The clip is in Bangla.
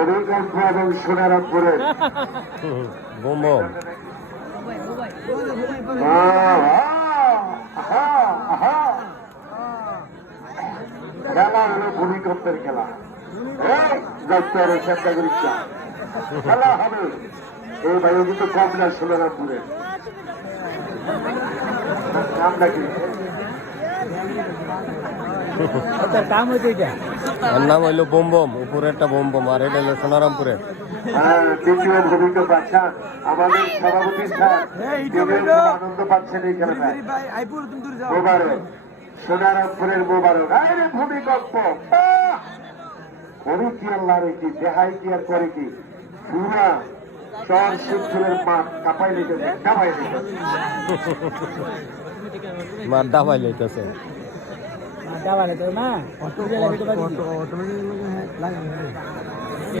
ভূমিকম্প এবং সোনারপুরে বোম খেলা হলো ভূমিকম্পের খেলা। খেলা হবে এই ভাইও কিন্তু কম না সোনারপুরে নাম নাকি কাম হয়েছে এর নাম হইলো বোম বোম, উপরে একটা বোম বোম, আর এটা হলো সোনারামপুরে। দ্বিতীয় ভূমিকম্প। আচ্ছা, আমাদের সভাপতি স্যার আনন্দ পাচ্ছেন এই খেলাটায়। মোবারক, সোনারপুরের মোবারক। আরে ভূমিকম্প করে কি আল্লাহর কি দেহাই কি আর করে কি পুরা চর শিবপুরের মাঠ কাঁপাই লেগেছে, কাঁপাই লেগেছে, মার দাবাই লইতেছে। ডাবালে তো না